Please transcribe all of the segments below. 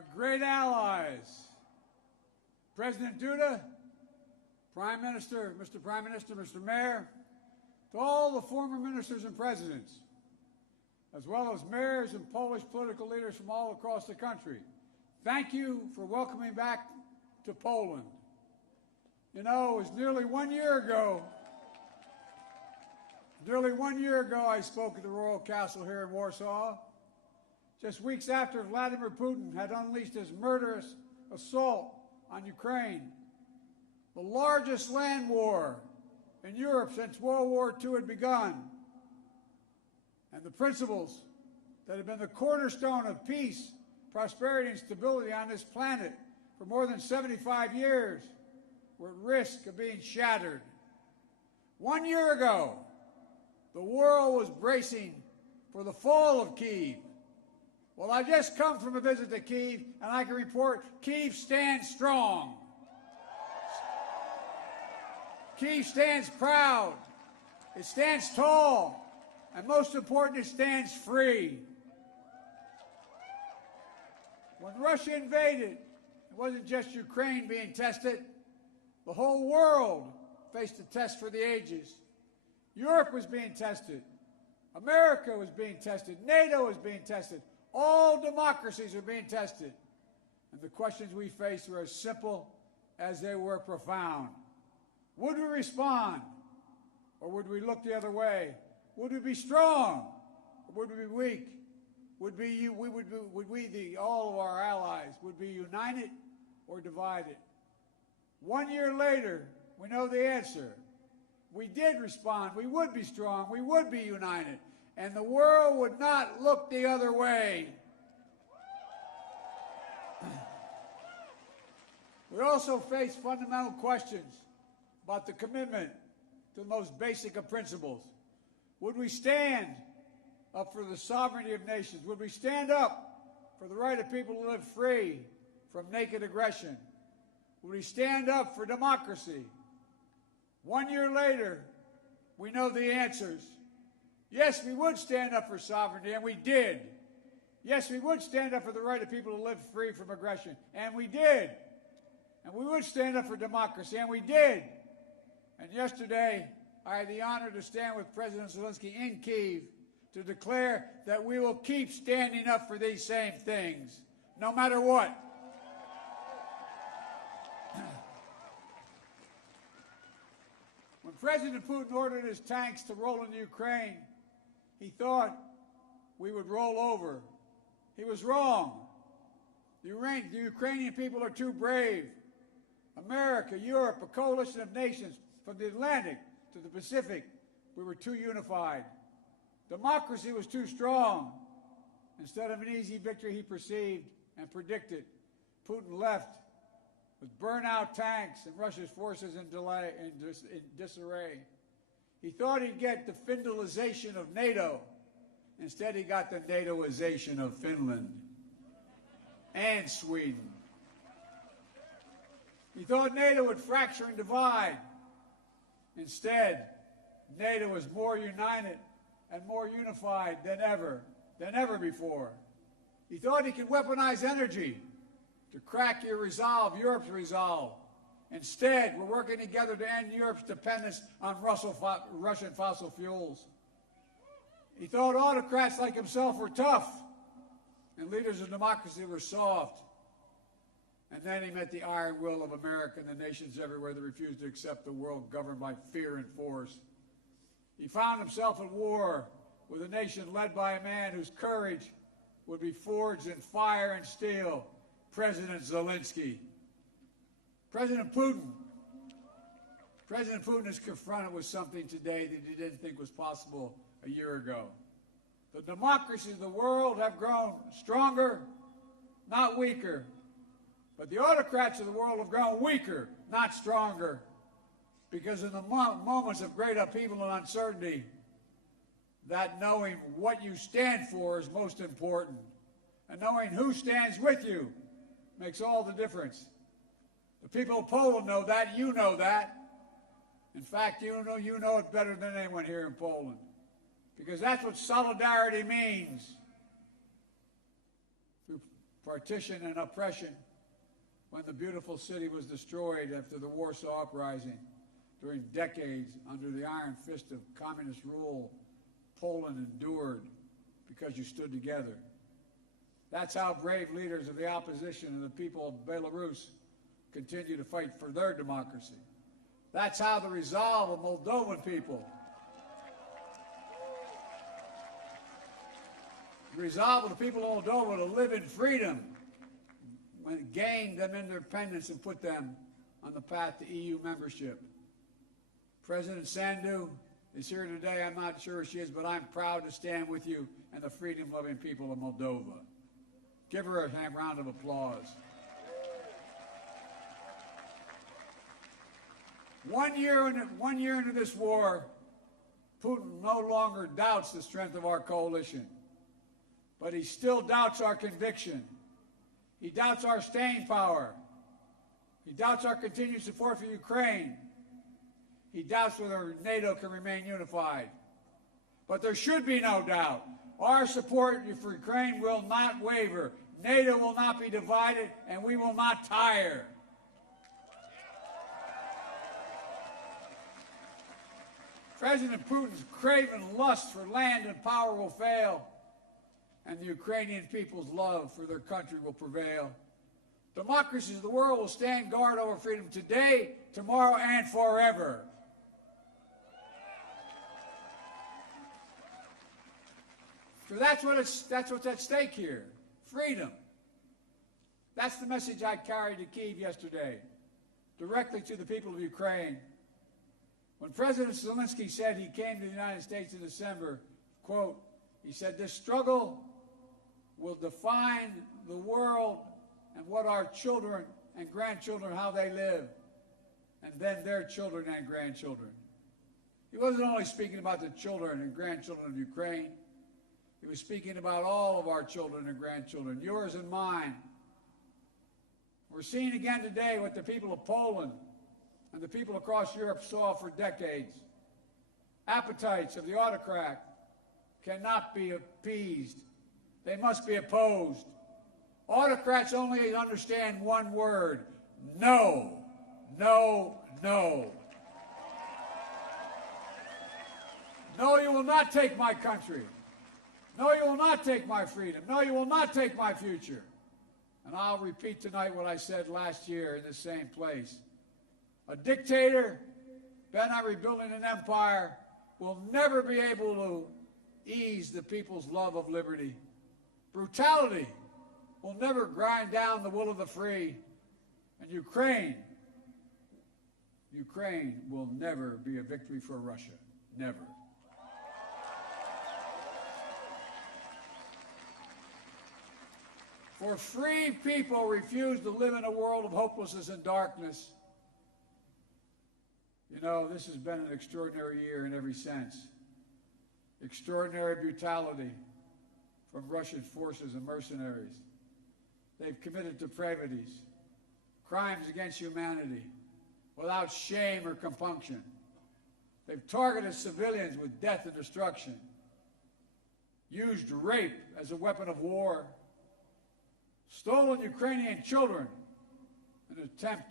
our great allies, President Duda, Prime Minister, Mr. Mayor, to all the former ministers and presidents, as well as mayors and Polish political leaders from all across the country. Thank you for welcoming back to Poland. You know, it was nearly 1 year ago I spoke at the Royal Castle here in Warsaw, just weeks after Vladimir Putin had unleashed his murderous assault on Ukraine, the largest land war in Europe since World War II had begun. And the principles that have been the cornerstone of peace, prosperity, and stability on this planet for more than 75 years were at risk of being shattered. 1 year ago, the world was bracing for the fall of Kyiv. Well, I've just come from a visit to Kyiv, and I can report Kyiv stands strong. Kyiv stands proud. It stands tall. And most important, it stands free. When Russia invaded, it wasn't just Ukraine being tested. The whole world faced a test for the ages. Europe was being tested. America was being tested. NATO was being tested. All democracies are being tested. And the questions we faced were as simple as they were profound. Would we respond, or would we look the other way? Would we be strong, or would we be weak? All of our allies, would be united or divided? 1 year later, we know the answer. We did respond. We would be strong. We would be united. And the world would not look the other way. We also face fundamental questions about the commitment to the most basic of principles. Would we stand up for the sovereignty of nations? Would we stand up for the right of people to live free from naked aggression? Would we stand up for democracy? 1 year later, we know the answers. Yes, we would stand up for sovereignty, and we did. Yes, we would stand up for the right of people to live free from aggression, and we did. And we would stand up for democracy, and we did. And yesterday, I had the honor to stand with President Zelensky in Kyiv to declare that we will keep standing up for these same things, no matter what. When President Putin ordered his tanks to roll into Ukraine, he thought we would roll over. He was wrong. The Ukrainian people are too brave. America, Europe, a coalition of nations from the Atlantic to the Pacific, we were too unified. Democracy was too strong. Instead of an easy victory he perceived and predicted, Putin left with burnt-out tanks and Russia's forces in disarray. He thought he'd get the Finlandization of NATO. Instead, he got the NATOization of Finland and Sweden. He thought NATO would fracture and divide. Instead, NATO is more united and more unified than ever before. He thought he could weaponize energy to crack your resolve, Europe's resolve. Instead, we're working together to end Europe's dependence on Russian fossil fuels. He thought autocrats like himself were tough and leaders of democracy were soft. And then he met the iron will of America and the nations everywhere that refused to accept the world governed by fear and force. He found himself at war with a nation led by a man whose courage would be forged in fire and steel, President Zelensky. President Putin is confronted with something today that he didn't think was possible a year ago. The democracies of the world have grown stronger, not weaker. But the autocrats of the world have grown weaker, not stronger. Because in the moments of great upheaval and uncertainty, that knowing what you stand for is most important. And knowing who stands with you makes all the difference. The people of Poland know that. You know that. In fact, you know it better than anyone here in Poland. Because that's what solidarity means. partition and oppression, when the beautiful city was destroyed after the Warsaw Uprising, during decades under the iron fist of communist rule, Poland endured because you stood together. That's how brave leaders of the opposition and the people of Belarus continue to fight for their democracy. That's how the resolve of Moldovan people, the resolve of the people of Moldova to live in freedom, gained them independence and put them on the path to EU membership. President Sandu is here today. I'm not sure she is, but I'm proud to stand with you and the freedom-loving people of Moldova. Give her a round of applause. 1 year into this war, Putin no longer doubts the strength of our coalition, but he still doubts our conviction. He doubts our staying power. He doubts our continued support for Ukraine. He doubts whether NATO can remain unified. But there should be no doubt. Our support for Ukraine will not waver. NATO will not be divided, and we will not tire. President Putin's craven lust for land and power will fail, and the Ukrainian people's love for their country will prevail. Democracies of the world will stand guard over freedom today, tomorrow, and forever. So that's what's at stake here. Freedom. That's the message I carried to Kyiv yesterday, directly to the people of Ukraine. When President Zelensky said he came to the United States in December, quote, he said, "This struggle will define the world and what our children and grandchildren, how they live, and then their children and grandchildren." He wasn't only speaking about the children and grandchildren of Ukraine. He was speaking about all of our children and grandchildren, yours and mine. We're seeing again today what the people of Poland and the people across Europe saw for decades. Appetites of the autocrat cannot be appeased. They must be opposed. Autocrats only understand one word: no, no, no. No, you will not take my country. No, you will not take my freedom. No, you will not take my future. And I'll repeat tonight what I said last year in this same place. A dictator bent on rebuilding an empire will never be able to ease the people's love of liberty. Brutality will never grind down the will of the free. And Ukraine will never be a victory for Russia. Never. For free people refuse to live in a world of hopelessness and darkness. You know, this has been an extraordinary year in every sense. Extraordinary brutality from Russian forces and mercenaries. They've committed depravities, crimes against humanity, without shame or compunction. They've targeted civilians with death and destruction, used rape as a weapon of war, stolen Ukrainian children in an attempt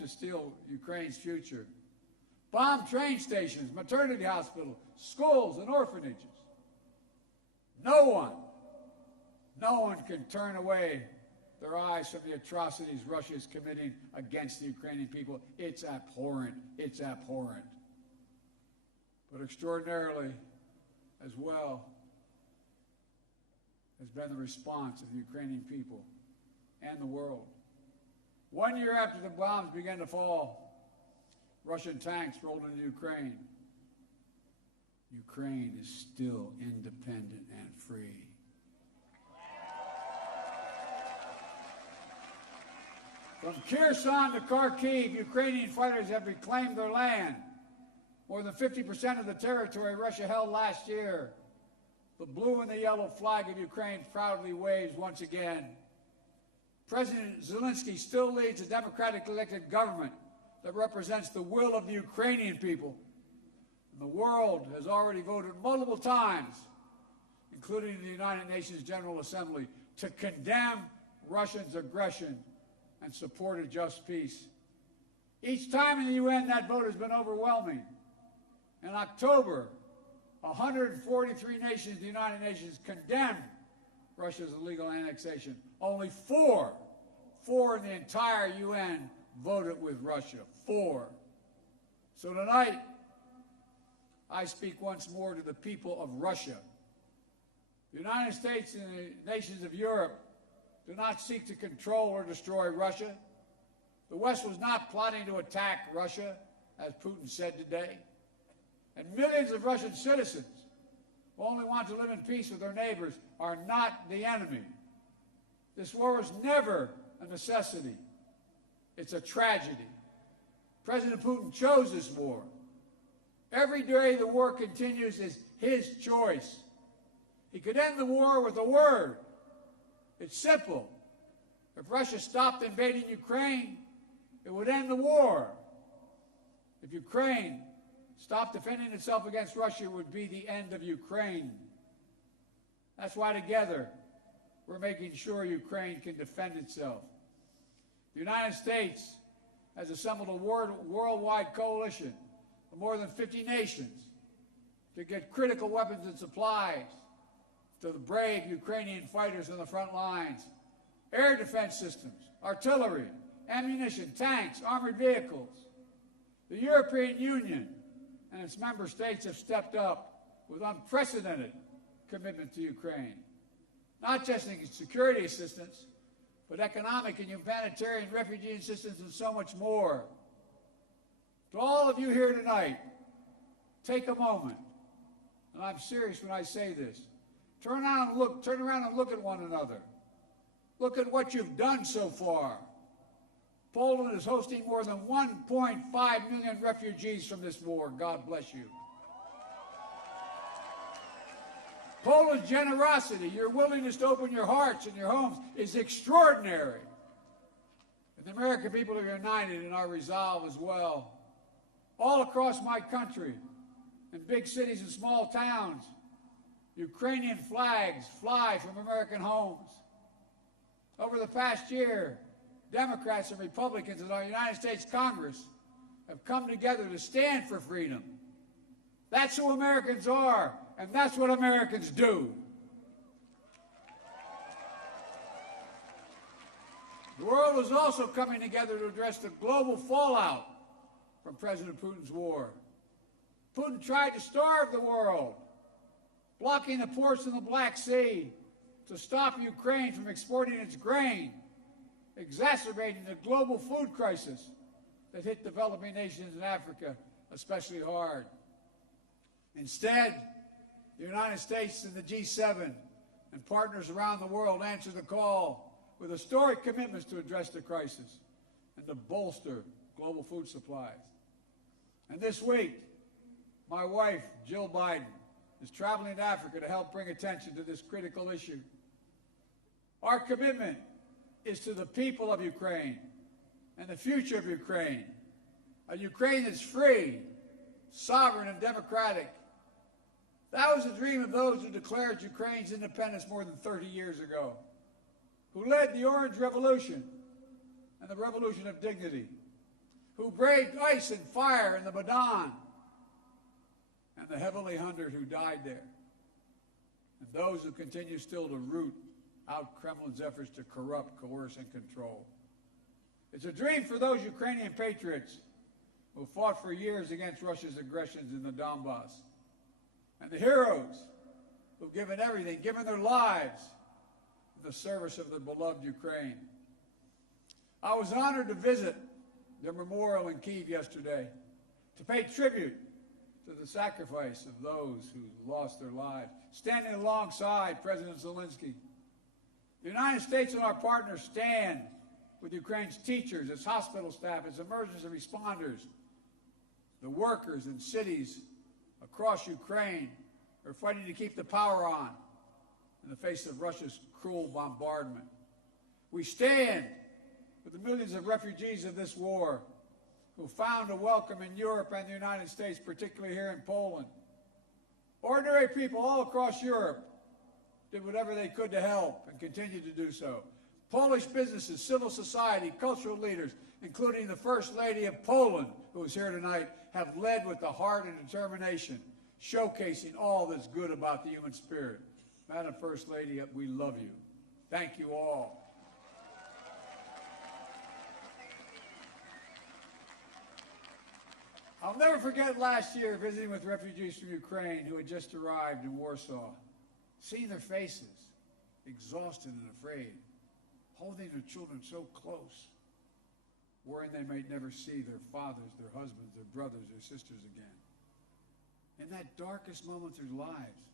to steal Ukraine's future, bombed train stations, maternity hospitals, schools, and orphanages. No one can turn away their eyes from the atrocities Russia is committing against the Ukrainian people. It's abhorrent. It's abhorrent. But extraordinarily, as well, has been the response of the Ukrainian people and the world. 1 year after the bombs began to fall, Russian tanks rolled into Ukraine. Ukraine is still independent and free. From Kherson to Kharkiv, Ukrainian fighters have reclaimed their land. More than 50% of the territory Russia held last year. The blue and the yellow flag of Ukraine proudly waves once again. President Zelensky still leads a democratically elected government that represents the will of the Ukrainian people. And the world has already voted multiple times, including the United Nations General Assembly, to condemn Russia's aggression and support a just peace. Each time in the UN, that vote has been overwhelming. In October, 143 nations, the United Nations, condemned Russia's illegal annexation. Only four in the entire UN voted with Russia. 4. So tonight, I speak once more to the people of Russia. The United States and the nations of Europe do not seek to control or destroy Russia. The West was not plotting to attack Russia, as Putin said today. And millions of Russian citizens who only want to live in peace with their neighbors are not the enemy. This war was never a necessity. It's a tragedy. President Putin chose this war. Every day the war continues is his choice. He could end the war with a word. It's simple. If Russia stopped invading Ukraine, it would end the war. If Ukraine stopped defending itself against Russia, it would be the end of Ukraine. That's why together we're making sure Ukraine can defend itself. The United States has assembled a worldwide coalition of more than 50 nations to get critical weapons and supplies to the brave Ukrainian fighters on the front lines, air defense systems, artillery, ammunition, tanks, armored vehicles. The European Union and its member states have stepped up with unprecedented commitment to Ukraine, not just in security assistance, but economic and humanitarian refugee assistance and so much more. To all of you here tonight, take a moment, and I'm serious when I say this. Turn around and look at one another. Look at what you've done so far. Poland is hosting more than 1.5 million refugees from this war. God bless you. Poland's generosity, your willingness to open your hearts and your homes is extraordinary. And the American people are united in our resolve as well. All across my country, in big cities and small towns, Ukrainian flags fly from American homes. Over the past year, Democrats and Republicans in our United States Congress have come together to stand for freedom. That's who Americans are, and that's what Americans do. The world is also coming together to address the global fallout from President Putin's war. Putin tried to starve the world, blocking the ports in the Black Sea to stop Ukraine from exporting its grain, exacerbating the global food crisis that hit developing nations in Africa especially hard. Instead, the United States and the G7 and partners around the world answered the call with historic commitments to address the crisis and to bolster global food supplies. And this week, my wife, Jill Biden, is traveling to Africa to help bring attention to this critical issue. Our commitment is to the people of Ukraine and the future of Ukraine, a Ukraine that's free, sovereign, and democratic. That was the dream of those who declared Ukraine's independence more than 30 years ago, who led the Orange Revolution and the Revolution of Dignity, who braved ice and fire in the Maidan, and the Heavenly 100 who died there, and those who continue still to root out Kremlin's efforts to corrupt, coerce, and control. It's a dream for those Ukrainian patriots who fought for years against Russia's aggressions in the Donbass, and the heroes who've given everything, given their lives in the service of the beloved Ukraine. I was honored to visit their memorial in Kyiv yesterday, to pay tribute to the sacrifice of those who lost their lives, standing alongside President Zelensky. The United States and our partners stand with Ukraine's teachers, its hospital staff, its emergency responders, the workers in cities across Ukraine are fighting to keep the power on in the face of Russia's cruel bombardment. We stand with the millions of refugees of this war who found a welcome in Europe and the United States, particularly here in Poland. Ordinary people all across Europe did whatever they could to help and continue to do so. Polish businesses, civil society, cultural leaders, including the First Lady of Poland, who is here tonight, have led with the heart and determination, showcasing all that's good about the human spirit. Madam First Lady, we love you. Thank you all. I'll never forget last year visiting with refugees from Ukraine who had just arrived in Warsaw, seeing their faces, exhausted and afraid, holding their children so close, worrying they might never see their fathers, their husbands, their brothers, their sisters again. In that darkest moment of their lives,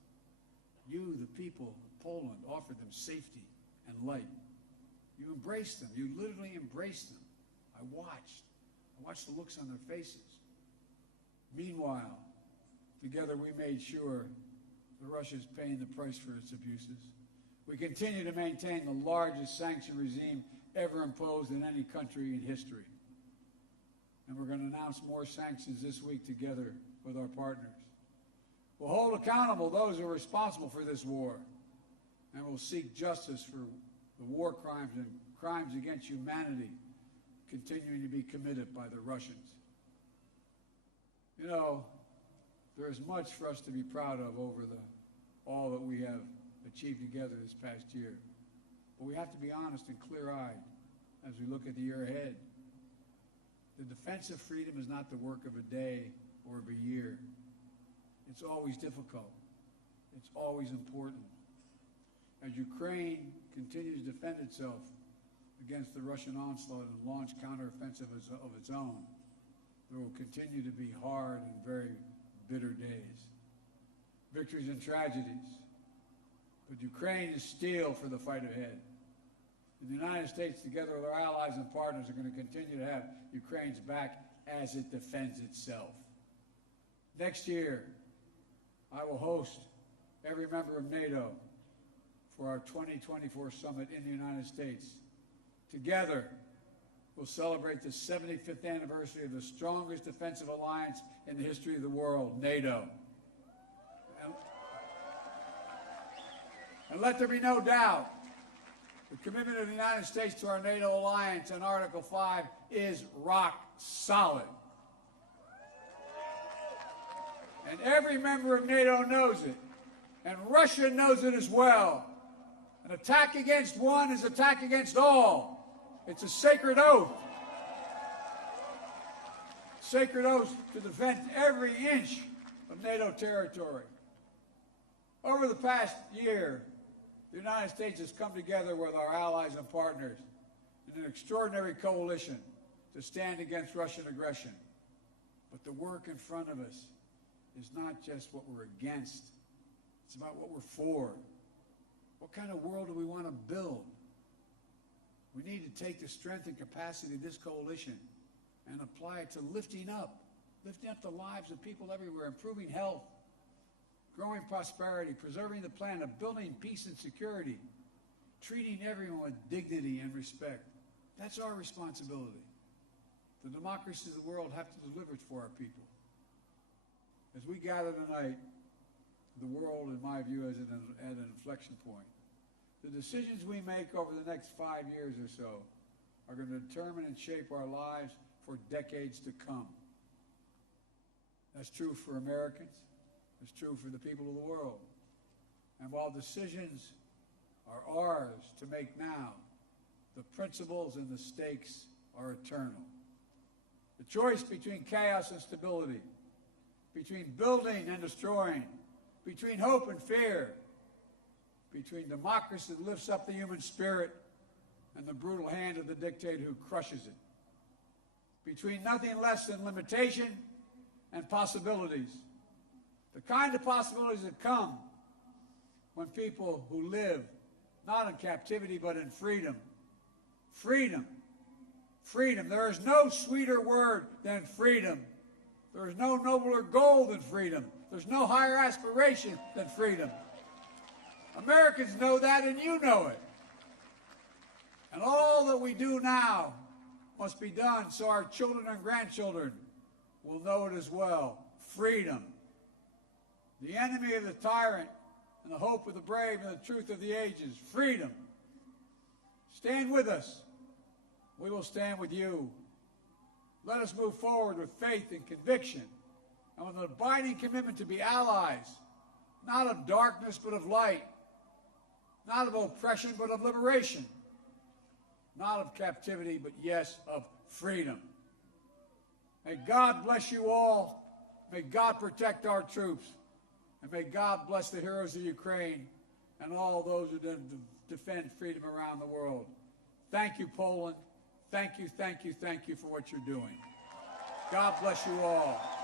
you, the people of Poland, offered them safety and light. You embraced them. You literally embraced them. I watched the looks on their faces. Meanwhile, together we made sure that Russia is paying the price for its abuses. We continue to maintain the largest sanction regime ever imposed in any country in history. And we're going to announce more sanctions this week together with our partners. We'll hold accountable those who are responsible for this war, and we'll seek justice for the war crimes and crimes against humanity continuing to be committed by the Russians. You know, there is much for us to be proud of over all that we have achieved together this past year. But we have to be honest and clear-eyed as we look at the year ahead. The defense of freedom is not the work of a day or of a year. It's always difficult. It's always important. As Ukraine continues to defend itself against the Russian onslaught and launch counteroffensive of its own, there will continue to be hard and very bitter days. Victories and tragedies. But Ukraine is steel for the fight ahead. And the United States, together with our allies and partners, are going to continue to have Ukraine's back as it defends itself. Next year, I will host every member of NATO for our 2024 summit in the United States. Together, we'll celebrate the 75th anniversary of the strongest defensive alliance in the history of the world, NATO. And let there be no doubt, the commitment of the United States to our NATO alliance and Article 5 is rock solid. And every member of NATO knows it, and Russia knows it as well. An attack against one is an attack against all. It's a sacred oath. Sacred oath to defend every inch of NATO territory. Over the past year, the United States has come together with our allies and partners in an extraordinary coalition to stand against Russian aggression. But the work in front of us is not just what we're against. It's about what we're for. What kind of world do we want to build? We need to take the strength and capacity of this coalition and apply it to lifting up the lives of people everywhere, improving health, growing prosperity, preserving the planet, building peace and security, treating everyone with dignity and respect. That's our responsibility. The democracies of the world have to deliver it for our people. As we gather tonight, the world, in my view, is at an inflection point. The decisions we make over the next 5 years or so are going to determine and shape our lives for decades to come. That's true for Americans. It's true for the people of the world. And while decisions are ours to make now, the principles and the stakes are eternal. The choice between chaos and stability, between building and destroying, between hope and fear, between democracy that lifts up the human spirit and the brutal hand of the dictator who crushes it, between nothing less than limitation and possibilities. The kind of possibilities that come when people who live not in captivity but in freedom. Freedom. Freedom. There is no sweeter word than freedom. There is no nobler goal than freedom. There's no higher aspiration than freedom. Americans know that, and you know it. And all that we do now must be done so our children and grandchildren will know it as well. Freedom. The enemy of the tyrant and the hope of the brave and the truth of the ages, freedom. Stand with us. We will stand with you. Let us move forward with faith and conviction, and with an abiding commitment to be allies, not of darkness but of light, not of oppression but of liberation, not of captivity but, yes, of freedom. May God bless you all. May God protect our troops. And may God bless the heroes of Ukraine and all those who defend freedom around the world. Thank you, Poland. Thank you, thank you, thank you for what you're doing. God bless you all.